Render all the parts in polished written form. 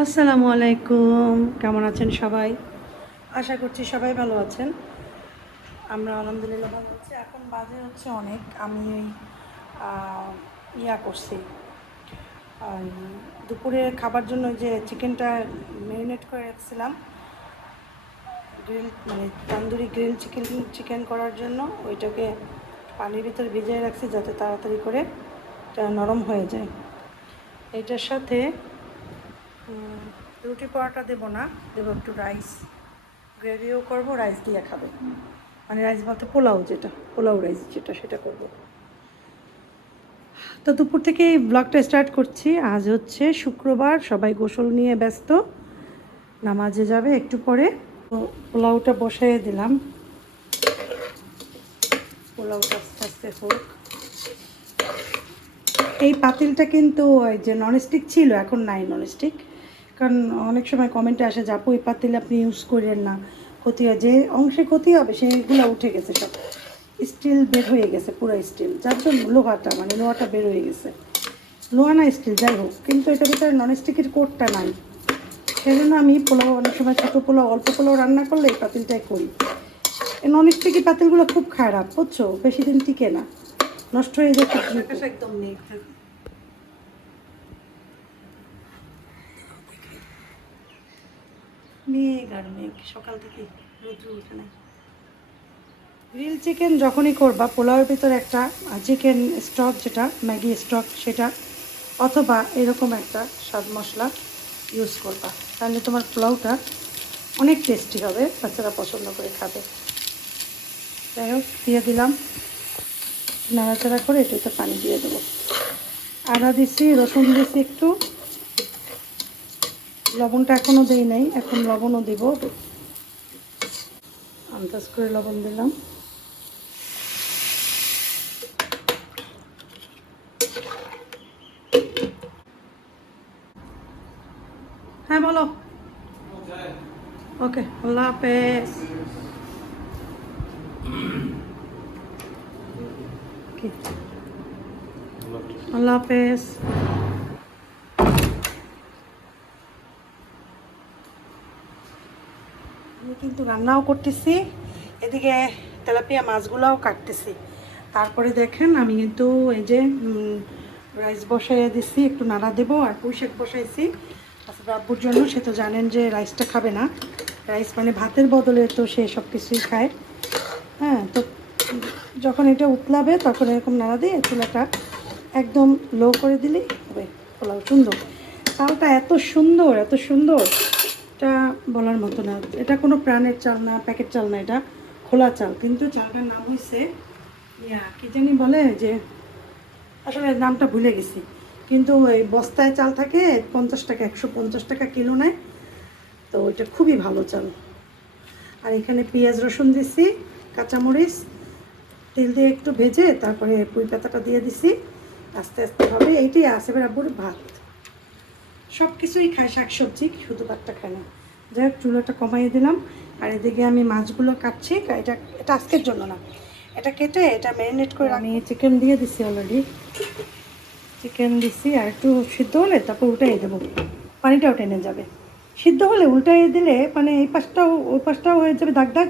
আসসালামু আলাইকুম, কেমন আছেন সবাই? আশা করছি সবাই ভালো আছেন। আমরা আলহামদুলিল্লাহ ভালো আছি। এখন বাজে হচ্ছে অনেক। আমি ওই আহ, ইয়া করছি, আহ, দুপুরে খাবার জন্য যে চিকেনটা ম্যারিনেট করে রাখছিলাম, গ্রিল মানে তান্দুরি গ্রিল চিকেন করার জন্য ওইটাকে পানির ভিতরে ভিজিয়ে রাখছি যাতে তাড়াতাড়ি করে এটা নরম হয়ে যায়। এটার সাথে রুটি পরোটা দেবো না, দেবো একটু রাইস, গ্রেভিও করবো, রাইস দিয়ে খাবে, মানে রাইস বলতে পোলাও, যেটা পোলাও রাইস যেটা সেটা করবো। তো দুপুর থেকে এই ব্লগটা স্টার্ট করছি। আজ হচ্ছে শুক্রবার, সবাই গোসল নিয়ে ব্যস্ত, নামাজে যাবে একটু পরে। তো পোলাওটা বসাই দিলাম, পোলাওটা আস্তে আস্তে হোক। এই পাতিলটা কিন্তু ওই যে ননস্টিক ছিল, এখন নাই ননস্টিক, কারণ অনেক সময় কমেন্টে আসে যে আপু এই পাতিল আপনি ইউজ করেন না, ক্ষতি হয়, যে অংশে ক্ষতি হবে সেইগুলো উঠে গেছে সব, স্টিল বের হয়ে গেছে, পুরো স্টিল, যার জন্য লোহাটা মানে লোহাটা বের হয়ে গেছে, লোহা না স্টিল যাই হোক, কিন্তু এটার ভিতরে ননস্টিকের কোটটা নাই। সেই জন্য আমি পোলাও অনেক সময় ছোটো পোলাও অল্প পোলাও রান্না করলে এই পাতিলটাই করি। এই ননস্টিকের পাতিলগুলো খুব খারাপ, বুঝছো, বেশি দিন টিকে না, নষ্ট হয়ে যায় খুব দ্রুত। একদম নেই, মেঘ আর মেঘ, সকাল থেকে রোদ্র উঠে নাই। গ্রিল চিকেন যখনই করবা, পোলাওয়ের ভিতরে একটা চিকেন স্টক, যেটা ম্যাগি স্টক সেটা, অথবা এরকম একটা স্বাদ মশলা ইউজ করবা, তাহলে তোমার পোলাওটা অনেক টেস্টি হবে, বাচ্চারা পছন্দ করে খাবে। যাই হোক, দিয়ে দিলাম, নাড়াচাড়া করে এটাতে পানি দিয়ে দেবো। আদা দিছি, রসুন দিছি একটু, লবণটা এখনও দেই নাই, এখন লবণও দিব, আন্দাজ করে লবণ দিলাম। হ্যাঁ বলো। ওকে, আল্লাহ হাফেজ। আল্লাহ হাফেজ। আমি কিন্তু রান্নাও করতেছি, এদিকে তেলাপিয়া মাছগুলোও কাটতেছি। তারপরে দেখেন আমি কিন্তু এই যে রাইস বসাইয়ে দিছি, একটু নাড়া দেবো, আর পুঁই শাক বসাইছি আচ্ছা বাব্বুর জন্য। সে তো জানেন যে রাইসটা খাবে না, রাইস মানে ভাতের বদলে তো সে সব কিছুই খায়। হ্যাঁ, তো যখন এটা উতলাবে তখন এরকম নাড়া দিয়ে চুলাটা একদম লো করে দিলেই হবে পোলাও। সুন্দর, চালটা এত সুন্দর, এত সুন্দর, এটা বলার মতো না। এটা কোনো প্রাণের চাল না, প্যাকেট চাল না, এটা খোলা চাল, কিন্তু চালটার নাম হয়েছে কি জানি বলে, যে আসলে নামটা ভুলে গেছি, কিন্তু ওই বস্তায় চাল থাকে 50 টাকা, 150 টাকা কিলো নেয়, তো ওইটা খুবই ভালো চাল। আর এখানে পেঁয়াজ রসুন দিছি, কাঁচামরিচ, তেল দিয়ে একটু ভেজে তারপরে পুঁই পাতাটা দিয়ে দিছি, আস্তে আস্তে হবে। এইটাই আছে এবার আব্বুর ভাত, সব কিছুই খায়, শাকসবজি, শুধু ভাতটা খায় না। যাই হোক, চুলোটা কমাই দিলাম। আর এদিকে আমি মাছগুলো কাটছি, এটা এটা আজকের জন্য না, এটা কেটে এটা ম্যারিনেট করে আমি চিকেন দিয়ে দিছি অলরেডি, চিকেন দিছি, আর একটু সিদ্ধ হলে তারপর উল্টাই দেবো, পানিটাও টেনে যাবে। সিদ্ধ হলে উল্টাই দিলে মানে এই পাশটাও ওই পাশটাও হয়ে যাবে দাগ দাগ,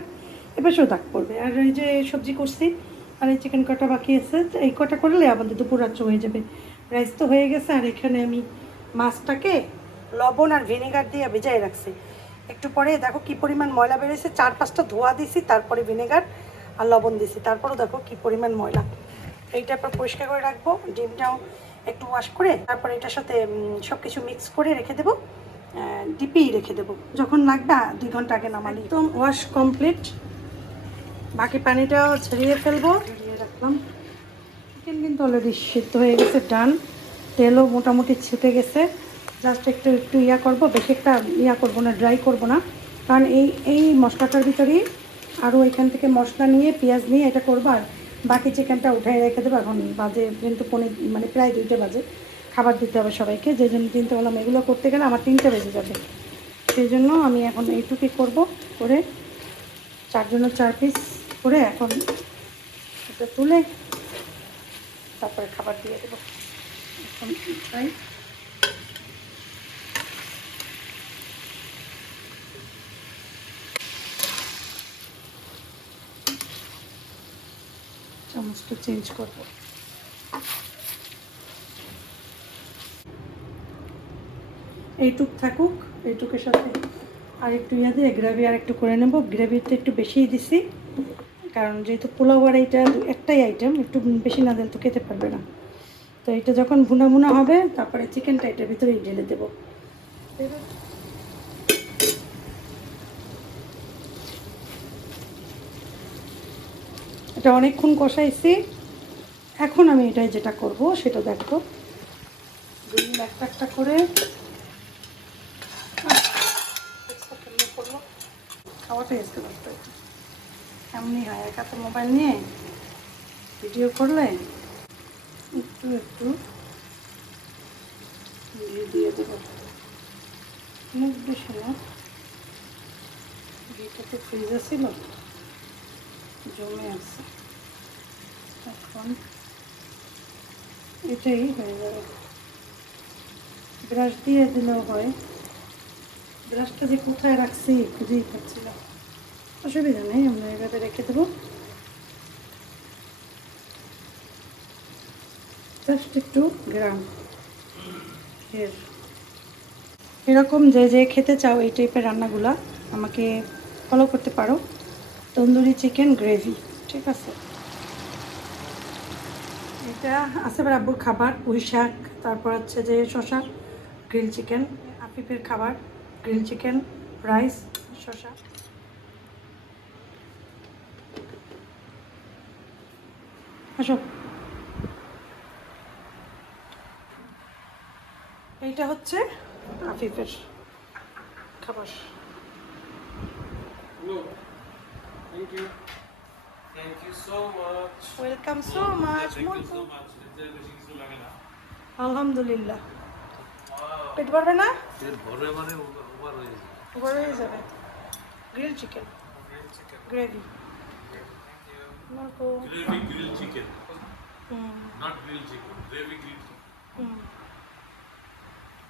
এ পাশেও দাগ পড়বে। আর এই যে সবজি করছি, আর এই চিকেন কটা বাকি আছে, এই কটা করলে আমাদের দুপুর রাত্র হয়ে যাবে। রাইস তো হয়ে গেছে, আর এখানে আমি মাছটাকে লবণ আর ভিনেগার দিয়ে ভেজাই রাখছি। একটু পরে দেখো কি পরিমাণ ময়লা বেরিয়েছে, 4-5টা ধোয়া দিছি, তারপরে ভিনেগার আর লবণ দিছি, তারপরেও দেখো কি পরিমাণ ময়লা। এইটা পর পরিষ্কার করে রাখবো, ডিমটাও একটু ওয়াশ করে, তারপরে এটার সাথে সব কিছু মিক্স করে রেখে দেবো, ডিপেই রেখে দেবো, যখন লাগবে 2 ঘন্টা আগে নামালি। একদম ওয়াশ কমপ্লিট, বাকি পানিটাও ছেড়িয়ে ফেলবো, ঝরিয়ে রাখলাম। চিকেন কিন্তু অলরেডি সিদ্ধ হয়ে গেছে, ডান, তেলও মোটামুটি ছেপে গেছে। জাস্ট একটু একটু ইয়া করবো, বেশি একটা ইয়া করবো না, ড্রাই করবো না, কারণ এই মশলাটার ভিতরেই আরও এখান থেকে মশলা নিয়ে পেঁয়াজ নিয়ে এটা করবো। আর বাকি চিকেনটা উঠাই রেখে দেবো। এখন বাজে কিন্তু মানে প্রায় 2টা বাজে, খাবার দিতে হবে সবাইকে, যে জন্য চিন্তা করলাম এগুলো করতে গেলে আমার 3টা বেজে যাবে। সেই জন্য আমি এখন এইটুকুই করবো, করে 4 জনের 4 পিস করে এখন এটা তুলে তারপরে খাবার দিয়ে দেবো। এখন চামচটা চেঞ্জ করব। এইটুক থাকুক, এইটুকের সাথে আর একটু দিয়ে গ্রেভি আর একটু করে নেব। গ্রেভিটা একটু বেশিই দিছি, কারণ যেহেতু পোলাও আর এইটা একটাই আইটেম, একটু বেশি না দিলে তো খেতে পারবে না। তো এটা যখন ভুনা ভুনা হবে তারপরে চিকেনটা এটার ভিতরেই ঢেলে দেবো। এটা অনেকক্ষণ কষাইছি, এখন আমি এটাই যেটা করব সেটা দেখো। একটা একটা করে খাওয়াটা আসতে পারতো, এমনি হয় এক হাতে মোবাইল নিয়ে ভিডিও করলে একটু একটু দিয়ে দেবো। মুখ বেশি না, ঘিটাতে ফ্রিজে ছিল জমে আছে, এখন এটাই হয়ে যাবে। ব্রাশ দিয়ে দিলেও হয়, ব্রাশটা যে কোথায় রাখছি খুঁজেই পাচ্ছিলাম। অসুবিধা নেই, আমরা এভাবে রেখে দেবো। জাস্ট একটু গ্রাম এরকম যে যে খেতে চাও এই টাইপের রান্নাগুলা আমাকে ফলো করতে পারো। তন্দুরি চিকেন গ্রেভি, ঠিক আছে। এটা আসিফের আব্বুর খাবার, পুঁই শাক, তারপর হচ্ছে যে শসা, গ্রিল চিকেন। আফিফের খাবার গ্রিল চিকেন, রাইস, শসা। আসো, এইটা হচ্ছে আফিফের খাবার। Thank you. Thank you so much. Welcome so much. Thank you so much. বেশি কিছু লাগে না। আলহামদুলিল্লাহ। Wow. পেট ভরবে না? পেট ভরে মানে ওভার হয়ে যাবে। ওভার হয়ে যাবে। Grill chicken Grilled chicken. Gravy. Thank you. Marco. Gravy grilled chicken. Hmm Not grilled chicken. Gravy grilled chicken. হুম।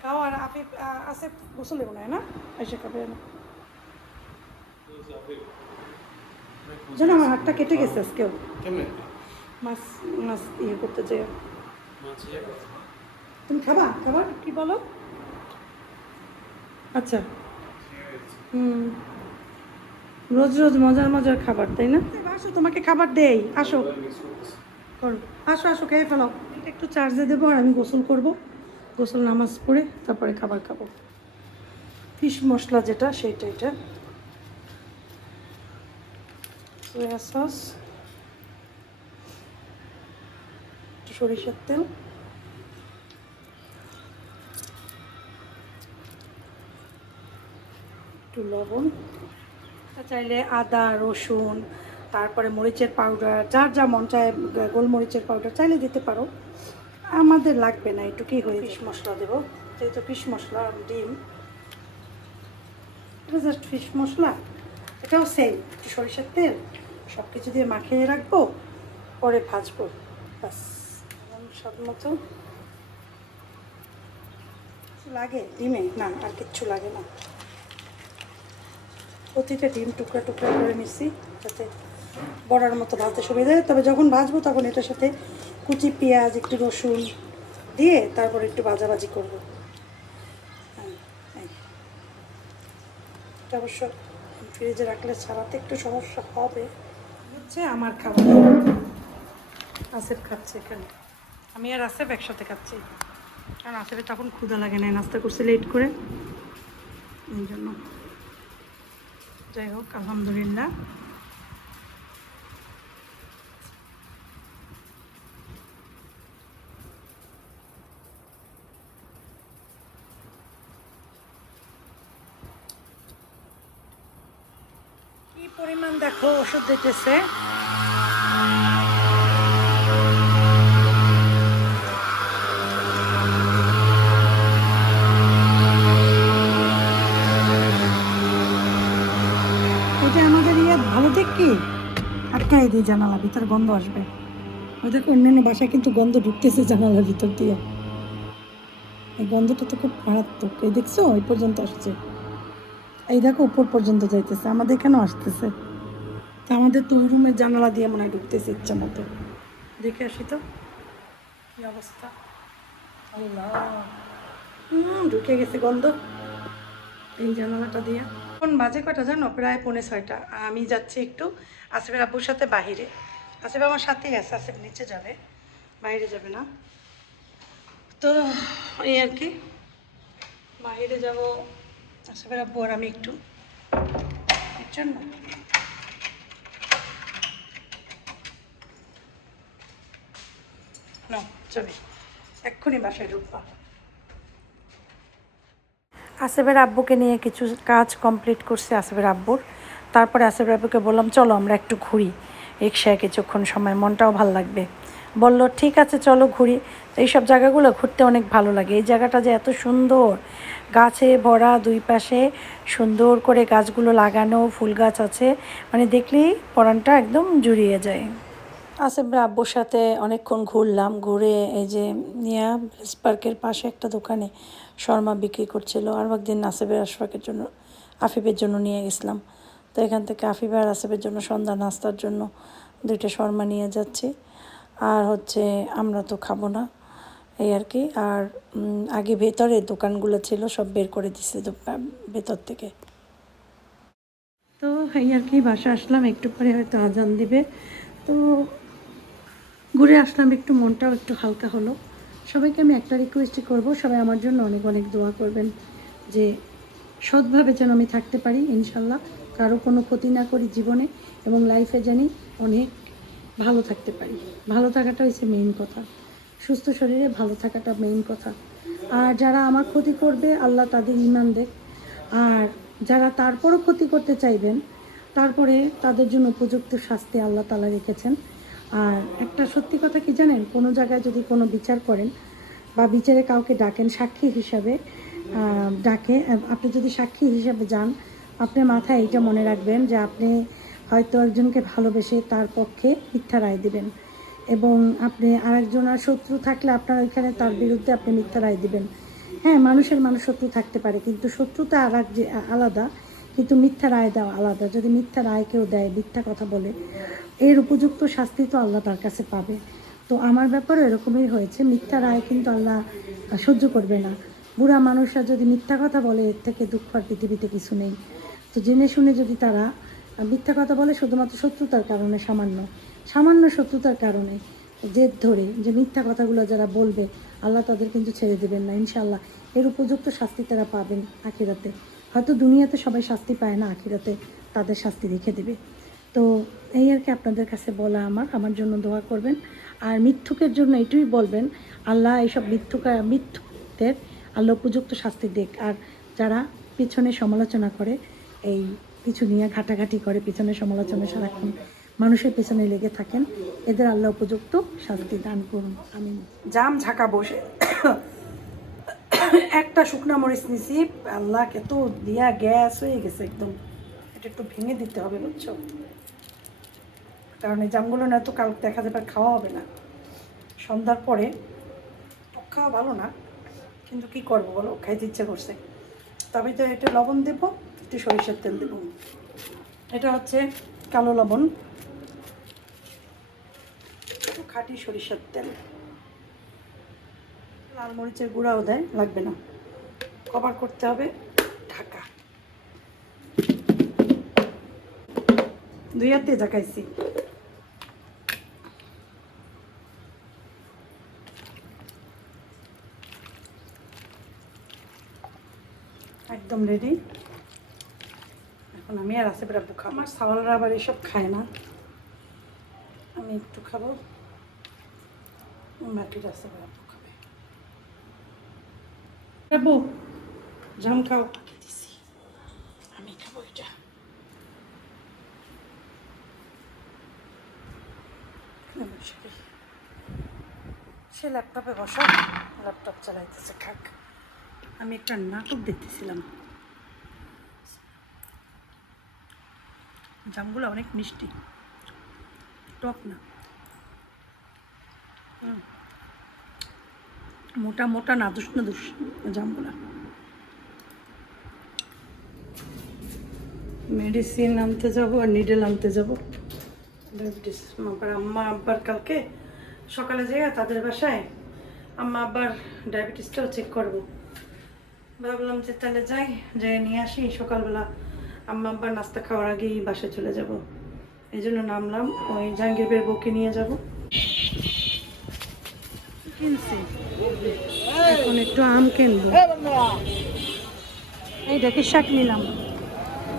খাও। আর আফিফ আছে গোসল দেবো না, এসে খাবে না জানো। আমার হাতটা কেটে গেছে আজকেও, কেমনে? মাছ মাছ ইয়ে করতে চাই। মাছ ইয়ে করতে? তুমি খাবা খাবার কি বলো? আচ্ছা। হুম, রোজ রোজ মজার মজার খাবার, তাই না? আসো তোমাকে খাবার দেই, আসো করো, আসো আসো খেয়ে ফেলো। এটা একটু চার্জে দেবো আর আমি গোসল করব। গোসল নামাজ পড়ে তারপরে খাবার খাবো। ফিশ মশলা যেটা সেইটা, এটা সোয়া সস, একটু সরিষার তেল, একটু লবণ, চাইলে আদা রসুন, তারপরে মরিচের পাউডার, যার যা মন চায়, গোলমরিচের পাউডার চাইলে দিতে পারো। আমাদের লাগবে না, এটুকুই হয়ে। ফিশ মশলা দেবো, যেহেতু ফিশ মশলা, ডিম, এটা জাস্ট ফিশ মশলা। এটাও সেম, একটু সরিষার তেল, সব কিছু দিয়ে মাখিয়ে রাখবো, পরে ভাজবো, বাস। স্বাদ মতো লাগে ডিমে, না আর কিচ্ছু লাগে না। প্রতিটা ডিম টুকরা টুকরা করে নিচ্ছি যাতে বড়ার মতো ভাজতে সুবিধা হয়। তবে যখন ভাজবো তখন এটার সাথে কুচি পেঁয়াজ, একটু রসুন দিয়ে তারপর একটু ভাজাভাজি করবো। এটা অবশ্য ফ্রিজে রাখলে ছাড়াতে একটু সমস্যা হবে। হচ্ছে আমার খাবার, আসিফ খাচ্ছে এখানে, আমি আর আসিফ একসাথে খাচ্ছি, কারণ আসিফের তখন ক্ষুধা লাগে না, নাস্তা করছে লেট করে, এই জন্য। যাই হোক, আলহামদুলিল্লাহ। কি পরিমাণ দেখো ওষুধ দিতেছে। এটা আমাদের ভালো দিক কি, আটকাই দিয়ে জানালা, ভিতর গন্ধ আসবে। ওদের অন্যান্য বাসায় কিন্তু গন্ধ ঢুকতেছে জানালার ভিতর দিয়ে। এই গন্ধটা তো খুব মারাত্মক। এই দেখছো ওই পর্যন্ত আসছে, এই দেখো উপর পর্যন্ত যাইতেছে, আমাদের এখানেও আসতেছে। তা আমাদের তো ওই রুমের জানালা দিয়ে মনে হয় ঢুকতেছে ইচ্ছা মতো। দেখে আসি তো কি অবস্থা। আল্লাহ, ঢুকে গেছে গন্ধ এই জানালাটা দিয়ে। এখন বাজে কটা জানো? প্রায় 5:45। আমি যাচ্ছি একটু আসিফের আব্বুর সাথে বাহিরে। আসিফ আমার সাথেই আছে, আসিফ নিচে যাবে, বাইরে যাবে না। তো এই আর কি, বাহিরে যাব আসিফের আব্বু আর আমি একটু জন্য। না যাবে, এক্ষুনি বাসায় ঢুকবা। আসিফের আব্বুকে নিয়ে কিছু কাজ কমপ্লিট করছে আসিফের আব্বুর। তারপরে আসিফের আব্বুকে বললাম চলো আমরা একটু ঘুরি রিক্সায় কিছুক্ষণ সময়, মনটাও ভালো লাগবে। বলল ঠিক আছে চলো ঘুরি। তো এইসব জায়গাগুলো ঘুরতে অনেক ভালো লাগে। এই জায়গাটা যে এত সুন্দর, গাছে ভরা, দুই পাশে সুন্দর করে গাছগুলো লাগানো, ফুল গাছ আছে, মানে দেখলেই পরানটা একদম জুড়িয়ে যায়। আসিফের আব্বুর সাথে অনেকক্ষণ ঘুরলাম, ঘুরে এই যে নিয়া ব্রিজ পার্কের পাশে একটা দোকানে শর্মা বিক্রি করছিল। আর একদিন আফিফের জন্য নিয়ে গেছিলাম। তো এখান থেকে আফিফ আর আসিফের জন্য সন্ধ্যা নাস্তার জন্য 2টা শর্মা নিয়ে যাচ্ছি। আর হচ্ছে আমরা তো খাবো না এই আর কি। আর আগে ভেতরে দোকানগুলো ছিল সব বের করে দিচ্ছে ভেতর থেকে। তো এই আর কি, বাসা আসলাম, একটু পরে হয়তো আজান দিবে। তো ঘুরে আসলাম, একটু মনটাও একটু হালকা হলো। সবাইকে আমি একটা রিকোয়েস্টই করব, সবাই আমার জন্য অনেক অনেক দোয়া করবেন যে সৎভাবে যেন আমি থাকতে পারি ইনশাল্লাহ, কারো কোনো ক্ষতি না করি জীবনে, এবং লাইফে জানি অনেক ভালো থাকতে পারি। ভালো থাকাটা হচ্ছে মেইন কথা, সুস্থ শরীরে ভালো থাকাটা মেইন কথা। আর যারা আমার ক্ষতি করবে আল্লাহ তাদের ঈমান দেখ, আর যারা তারপরও ক্ষতি করতে চাইবেন তারপরে তাদের জন্য উপযুক্ত শাস্তি আল্লাহ তাআলা রেখেছেন। আর একটা সত্যি কথা কি জানেন, কোনো জায়গায় যদি কোনো বিচার করেন বা বিচারে কাউকে ডাকেন সাক্ষী হিসাবে, ডাকে, আপনি যদি সাক্ষী হিসাবে যান, আপনার মাথায় এইটা মনে রাখবেন যে আপনি হয়তো একজনকে ভালোবেসে তার পক্ষে মিথ্যা রায় দিবেন, এবং আপনি আরেকজনের শত্রু থাকলে আপনার ওইখানে তার বিরুদ্ধে আপনি মিথ্যা রায় দিবেন। হ্যাঁ, মানুষ শত্রু থাকতে পারে, কিন্তু শত্রুতা যে আলাদা, কিন্তু মিথ্যা রায় দেওয়া আলাদা। যদি মিথ্যা রায় কেউ দেয়, মিথ্যা কথা বলে, এর উপযুক্ত শাস্তি তো আল্লাহ তার কাছে পাবে। তো আমার ব্যাপারে এরকমই হয়েছে, মিথ্যা রায় কিন্তু আল্লাহ সহ্য করবে না। বুড়া মানুষরা যদি মিথ্যা কথা বলে, এর থেকে দুঃখ আর পৃথিবীতে কিছু নেই। তো জেনে শুনে যদি তারা মিথ্যা কথা বলে, শুধুমাত্র শত্রুতার কারণে, সামান্য শত্রুতার কারণে জেদ ধরে, যে মিথ্যা কথাগুলো যারা বলবে, আল্লাহ তাদের কিন্তু ছেড়ে দেবেন না ইনশাল্লাহ। এর উপযুক্ত শাস্তি তারা পাবেন আখিরাতে। হয়তো দুনিয়াতে সবাই শাস্তি পায় না, আখিরাতে তাদের শাস্তি রেখে দেবে। তো এই আর কি আপনাদের কাছে বলা, আমার জন্য দোয়া করবেন। আর মিথ্যুকের জন্য এটুই বলবেন, আল্লাহ এইসব মিথ্যুকদের আল্লাহ উপযুক্ত শাস্তি দেখ। আর যারা পিছনে সমালোচনা করে, এই কিছু নিয়ে ঘাটাঘাটি করে, পিছনে সমালোচনা সারাক্ষণ মানুষের পেছনে লেগে থাকেন, এদের আল্লাহ উপযুক্ত শাস্তি দান করুন। আমি জাম ঝাঁকা বসে একটা শুকনা মরিচ নিছি, আল্লাহকে তো দিয়া গ্যাস হয়ে গেছে একদম। এটা একটু ভেঙে দিতে হবে বুঝছো, কারণ এই জামগুলো না তো কাল দেখা যাবে খাওয়া হবে না সন্ধ্যার পরে। খাওয়া ভালো না, কিন্তু কি করবো বলো, খাইতে ইচ্ছে করছে। তবে তো একটু লবণ দেবো, একটু সরিষার তেল দেবো। এটা হচ্ছে কালো লবণ, খাঁটি সরিষার তেল। লাল মরিচের গুঁড়াও দেয়, লাগবে না। কভার করতে হবে, ঢাকা। 2 হাতে ঢাকাইছি। একদম রেডি। এখন আমি আর আসিফের আব্বু খাবো। আমার সাওয়ালরা আবার এসব খায় না, আমি একটু খাবো, বাকিটা আসিফের আব্বু খাবে। আব্বু জাম খাও, আমি খাবো এটা। সে ল্যাপটপে বসা, ল্যাপটপ চালাইতেছে, খাক। আমি একটা নাটক দেখতেছিলাম। জামগুলো অনেক মিষ্টি, টক না, মোটা মোটা নাদুস নাদুস জামগুলা। মেডিসিন আনতে যাবো আর নিডেল আনতে যাবো, ডায়াবেটিস। আব্বার কালকে সকালে যেয়ে তাদের বাসায় আম্মা আব্বার ডায়াবেটিসটাও চেক করবো। ভাবলাম যে তাহলে যাই, যেয়ে নিয়ে আসি সকালবেলা, আম্মা আব্বার নাস্তা খাওয়ার আগেই বাসায় চলে যাব। এই জন্য নামলাম, ওই জাহাঙ্গীরের বউকে নিয়ে যাব। কিনছি, এখন একটু আম কিনবো। এই দেখি শাক নিলাম,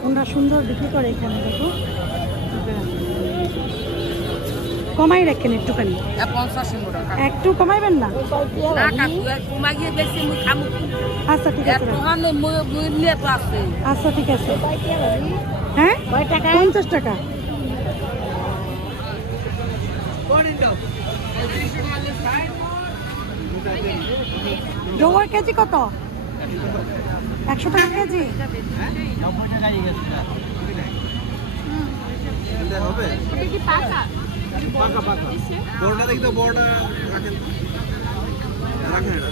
কোনটা সুন্দর বিক্রি করে এখানে দেখো। কমাই রাখেন একটুখানি, একটু কমাইবেন না? আচ্ছা ঠিক আছে, আচ্ছা ঠিক আছে। হ্যাঁ 50 টাকা। ডোয়ার কেজি কত? 100 টাকা কেজি। হবে পাকা পাকা বড়টা দেখি তো, বড়টা রাখেন রাখেন এটা।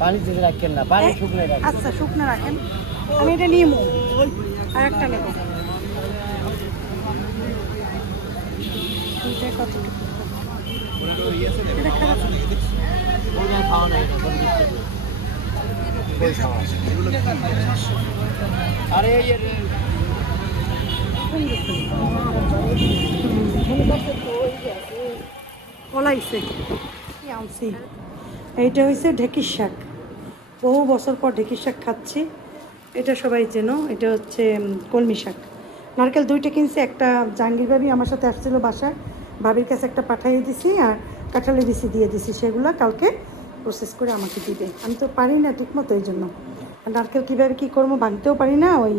পানি দিতে রাখেন না, পানি শুকনো রাখেন। আচ্ছা শুকনো রাখেন, আমি এটা নিয়ে আর একটা নেব। দুইটাই কত? এটা খারাপ ওটা খাওয়া নাই, আরে কলাইছে কি আনছি। এইটা হয়েছে ঢেঁকির শাক, বহু বছর পর ঢেঁকির শাক খাচ্ছি। এটা সবাই চেনো, এটা হচ্ছে কলমি শাক। নারকেল 2টা কিনছি, একটা জাহাঙ্গীর ভাবি আমার সাথে আসছিল বাসায়, ভাবির কাছে একটা পাঠিয়ে দিছি, আর কাঁঠালি বিচি দিয়ে দিছি, সেগুলো কালকে প্রসেস করে আমাকে দিবে। আমি তো পারি না ঠিকমতো, এই জন্য। আর নারকেল কীভাবে কী করবো ভাঙতেও পারি না, ওই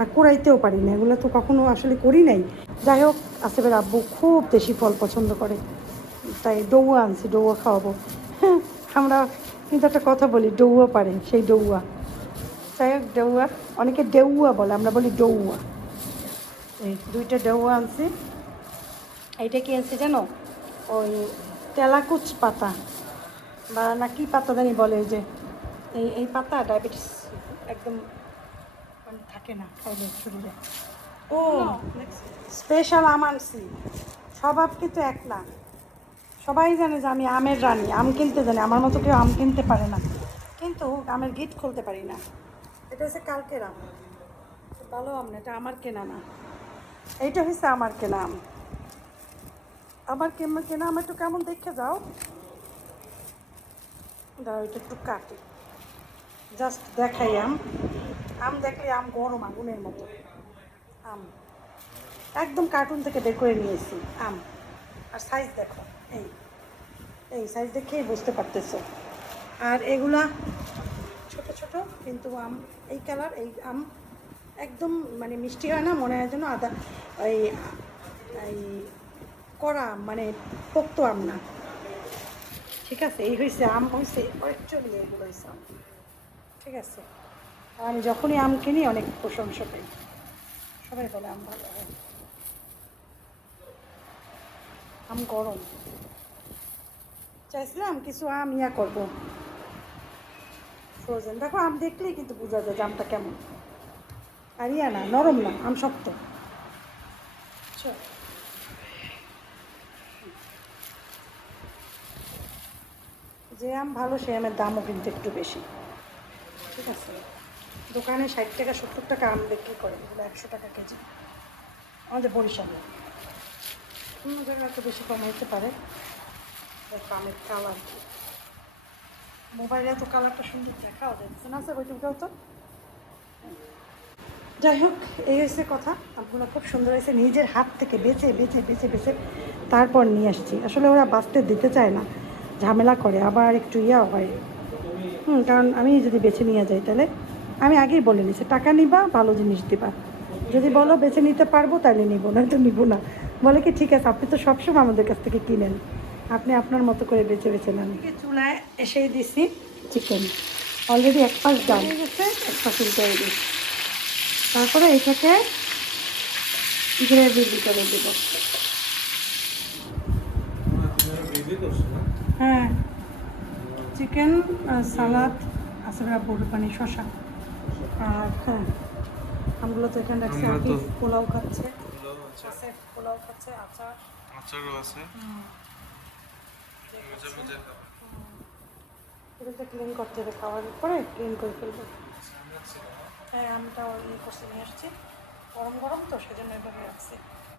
আর কুড়াইতেও পারি না, এগুলো তো কখনো আসলে করি নাই। যাই হোক, আসিফের আব্বু খুব দেশি ফল পছন্দ করে, তাই ডৌয়া আনছি, ডৌয়া খাওয়াবো। হ্যাঁ, আমরা কিন্তু একটা কথা বলি, ডৌয়া পারে, সেই ডৌয়া। যাই হোক, ডৌয়া, অনেকে ডেউয়া বলে, আমরা বলি ডৌয়া। এই 2টা ডৌয়া আনছি। এইটা কি আনছি জানো? ওই তেলাকুচ পাতা বা না কি পাতা জানি বলে, ওই যে এই পাতা ডায়াবেটিস একদম মানে থাকে না খাইলে শরীরে। ও স্পেশাল আম আনছি। সব আম কিন্তু এক না, সবাই জানে যে আমি আমের রানী, আম কিনতে জানি, আমার মতো কেউ আম কিনতে পারে না, কিন্তু আমের গিট খুলতে পারি না। এটা হচ্ছে কালকের আম, ভালো আম না, এটা আমার কেনা না। এইটা হচ্ছে আমার কেনা আম, আমার কেনা আম। একটু কেমন দেখে যাও, দাও এটা একটু কাটি, জাস্ট দেখাই। আম দেখলে আম গরম আগুনের মতো। আম একদম কার্টুন থেকে বের করে নিয়েছি আম। আর সাইজ দেখো, এই সাইজ দেখেই বুঝতে পারতেছো। আর এগুলা ছোট ছোট, কিন্তু আম এই কালার, এই আম একদম মানে মিষ্টি হয় না, মনে হয় যেন আদা এই কড়া, মানে পোক্ত আম না। ঠিক আছে, এই হয়েছে আম, হয়েছে অ্যাকচুয়ালি এগুলো হয়েছে আম। ঠিক আছে, আর আমি যখনই আম কিনি অনেক প্রশংসা পাই, সবাই বলে আম ভালো হয়। আম গরম, চাইছিলাম কিছু আম করবো ফ্রোজেন। দেখো, আম দেখলেই কিন্তু বোঝা যায় যে আমটা কেমন। আর না, নরম না, আম শক্ত। যে আম ভালো, সে আমের দামও কিন্তু একটু বেশি। ঠিক আছে, দোকানে 60 টাকা 70 টাকা আম বিক্রি করে, এগুলো 100 টাকা কেজি আমাদের বরিশালে। অন্য জায়গায় একটু বেশি কম হতে পারে। আমের কালার, মোবাইলে এত কালারটা সুন্দর দেখাও যাচ্ছে না, স্যার ওইটুকুটাও তো। যাই হোক, এই হচ্ছে কথা। আমগুলো খুব সুন্দর হয়েছে, নিজের হাত থেকে বেছে বেছে বেছে বেছে তারপর নিয়ে আসছি। আসলে ওরা বাঁচতে দিতে চায় না, ঝামেলা করে, আবার একটু হয়। কারণ আমি যদি বেছে নিয়ে যাই, তাহলে আমি আগেই বলে নিছি টাকা নিবা, ভালো জিনিস দিবা। যদি বলো বেছে নিতে পারবো, তাহলে নিবো, নয়তো নিবো না। বলে কি, ঠিক আছে, আপনি তো সবসময় আমাদের কাছ থেকে কিনেন, আপনি আপনার মতো করে বেছে বেছে নেন। চুলায় এসেই দিছি চিকেন, অলরেডি 1 পাশ ডাল হয়ে গেছে, 1 পাশ উল্টে দিই। তারপরে এটাকে গ্রেভি করে দেবো। হ্যাঁ, চিকেন সালাদ আসরা পুরো পানি শশা। আর হ্যাঁ, আমগুলো তো এখানে রাখছে। আমরা তো- আফিফ পোলাও খাচ্ছে, আসিফ পোলাও খাচ্ছে, আচার। আচারও আছে এগুলো ক্লিন করতে হবে, খাওয়ার পরে ক্লিন করে ফেলবো। হ্যাঁ, আমটা ইয়ে করছি, নিয়ে আসছি, গরম গরম তো সেজন্য এভাবে রাখছি।